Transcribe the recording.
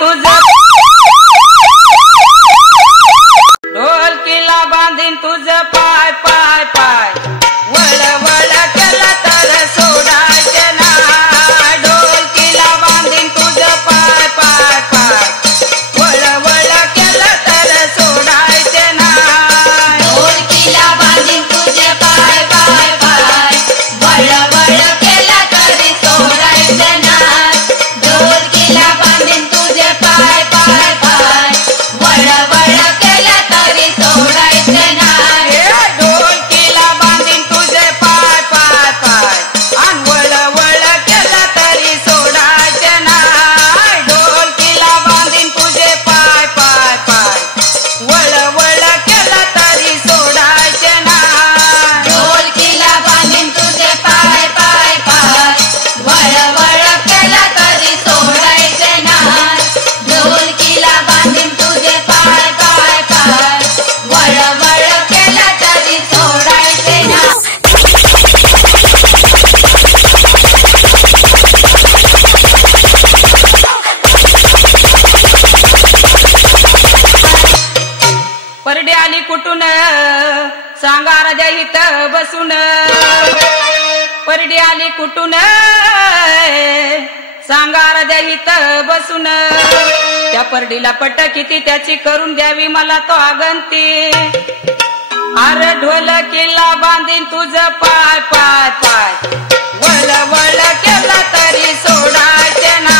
तुझं ढोलकीला बांधीन तुझं पाय पाय पाय वळ वळ केला तर सोडायचे नाही ढोलकीला बांधीन तुझं पाय पाय पाय वळ वळ केला तर सोडायचे नाही ढोलकीला बांधीन तुझे पाय पाय पाय वळ वळ केला तरी सोडायचं नाही ढोलकीला बांधीन तुझे पाय पाय पाय वळ वळ केला तरी सोडायचं नाही ढोलकीला बांधीन तुझे पाय पाय पाय आणि वळ वळ केला तरी सोडायचे नाही ढोलकीला बांधीन तुझे पाय पाय पाय वळ वळ केला तरी सोडायचे नाही ढोलकीला बांधीन तुझे पाय पाय पाय वळ वळ केला तरी सोडायचं नाही ढोलकीला बांधीन तुझे पाय पाय पाय वळ वळ केला तरी सोडायचे नाही परडी आली कुठून सांगार द्याईत बसून परडी आली कुठून सांगार द्याईत बसून त्या परडीला पट किती त्याची करून द्यावी मला तो आगंती अरे ढोलकीला बांधीन तुझं पाय पाय पाय वळ वळ केला तरी सोडायचे ना